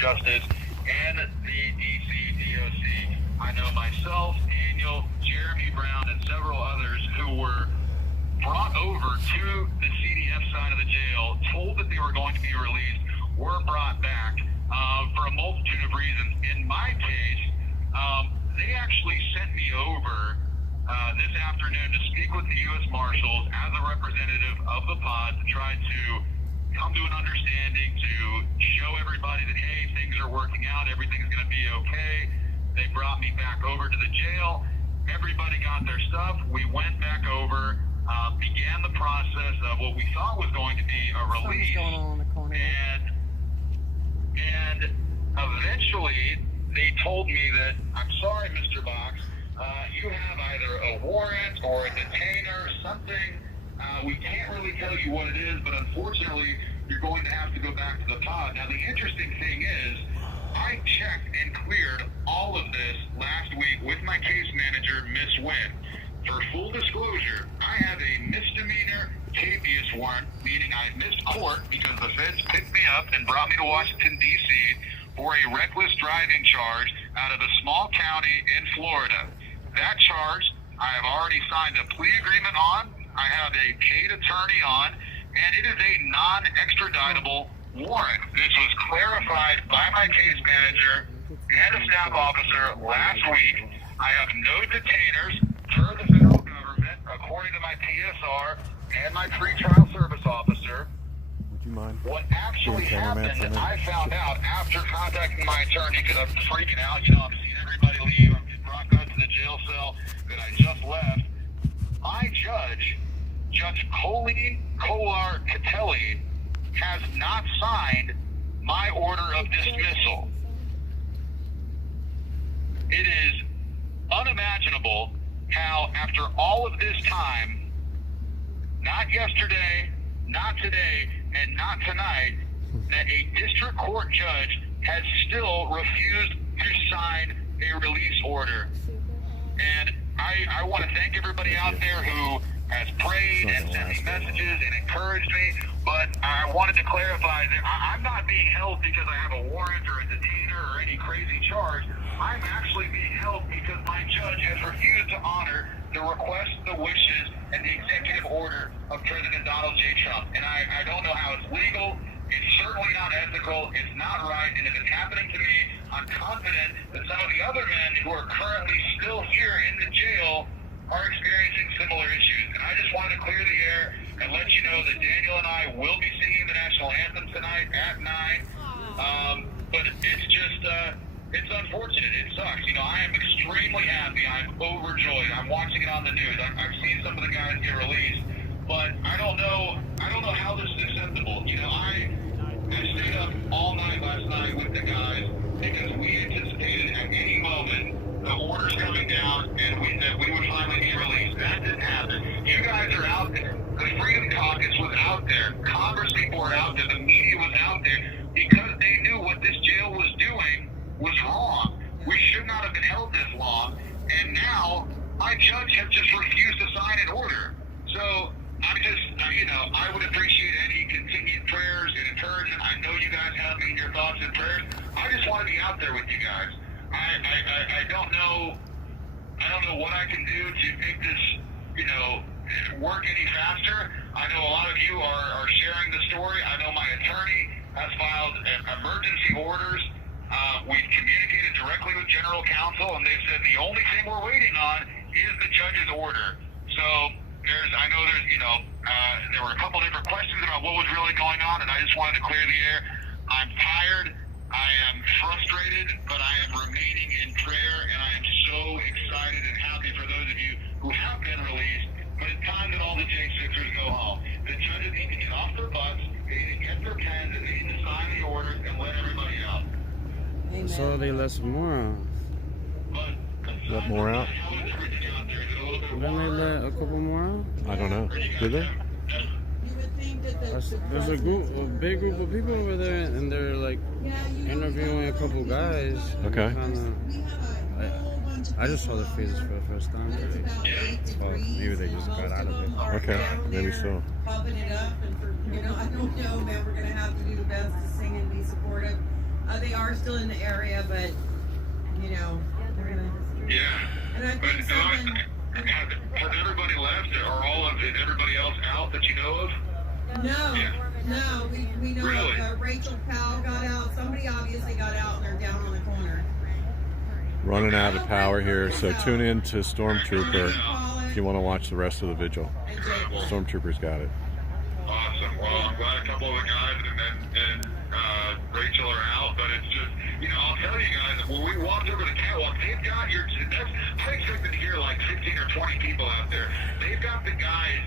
Justice and the DC DOC. I know myself, Daniel, Jeremy Brown, and several others who were brought over to the CDF side of the jail, told that they were going to be released, were brought back for a multitude of reasons. In my case, they actually sent me over this afternoon to speak with the U.S. Marshals as a representative of the pod to try to come to an understanding, to show everybody that, hey, things are working out, everything's going to be okay. They brought me back over to the jail. Everybody got their stuff. We went back over, began the process of what we thought was going to be a release. Going on in the corner. And eventually they told me that, I'm sorry, Mr. Box, you have either a warrant or a detainer, something. We can't really tell you what it is, but unfortunately, you're going to have to go back to the pod. Now, the interesting thing is, I checked and cleared all of this last week with my case manager, Miss Wynn. For full disclosure, I have a misdemeanor habeas warrant, meaning I missed court because the feds picked me up and brought me to Washington, D.C. for a reckless driving charge out of a small county in Florida. That charge, I have already signed a plea agreement on. I have a paid attorney on, and it is a non-extraditable warrant. This was clarified by my case manager and a staff officer last week. I have no detainers per the federal government, according to my PSR and my pretrial service officer. Would you mind? What actually happened, I found out after contacting my attorney, because I'm freaking out. You know, I'm seeing everybody leave. I'm brought back to the jail cell that I just left. My judge, Judge Colleen Kolar Catelli, has not signed my order of dismissal. It is unimaginable how, after all of this time, not yesterday, not today, and not tonight, that a district court judge has still refused to sign a release order. And I want to thank everybody out there who has prayed and sent me messages and encouraged me, but I wanted to clarify that I'm not being held because I have a warrant or a detainer or any crazy charge. I'm actually being held because my judge has refused to honor the requests, the wishes, and the executive order of President Donald J. Trump. And I don't know how it's legal. It's certainly not ethical. It's not right. And if it's happening to me, I'm confident that some of the other men who are currently still here in the jail are experiencing similar issues. And I just wanted to clear the air and let you know that Daniel and I will be singing the national anthem tonight at 9. But it's just, it's unfortunate. It sucks. You know, I am extremely happy. I'm overjoyed. I'm watching it on the news. I've seen some of the guys get released. But I don't know how this is acceptable. You know, I stayed up all night last night with the guys because we anticipated at any moment the orders coming down and that we would finally be released. That didn't happen. You guys are out there. The Freedom Caucus was out there. Congress people were out there. The media was out there because they knew what this jail was doing was wrong. We should not have been held this long. And now my judge has just refused to sign an order. So I would appreciate any continued prayers and encouragement. I know you guys have me in your thoughts and prayers. I just want to be out there with you guys. I don't know what I can do to make this, work any faster. I know a lot of you are sharing the story. I know my attorney has filed emergency orders. We've communicated directly with General Counsel, and they've said the only thing we're waiting on is the judge's order. So there were a couple different questions about what was really going on, and I just wanted to clear the air. I'm tired. I am frustrated, but I am remaining in prayer, and I am so excited and happy for those of you who have been released. But it's time that all the J6ers go home. The judges need to get off their butts, they need to get their pens, and they need to sign the orders and let everybody out. Amen. So they let some more out. Let more out? Then they let a couple more out? I don't know. Did they? There's a big group of people over there, and they're like interviewing a couple guys. Okay. I just saw their faces for the first time today. Well, maybe they just got out of it. Okay, maybe so. Popping it up, and I don't know, man. We're gonna have to do the best to sing and be supportive. They are still in the area, but you know, they're gonna. Yeah. And I think something. Has everybody left? Is everybody else out that you know of? No, Yeah. no. We know Really? Rachel Powell got out. Somebody obviously got out, and they're down on the corner. Running out of power here, so tune in to Stormtrooper if you want to watch the rest of the vigil. And Jake. Stormtrooper's got it. Awesome. Well, I'm glad a couple of the guys and Rachel are out, but it's just, you know, I'll tell you guys, when we walked over the catwalk, they've got I expected to hear like 15 or 20 people out there. They've got the guys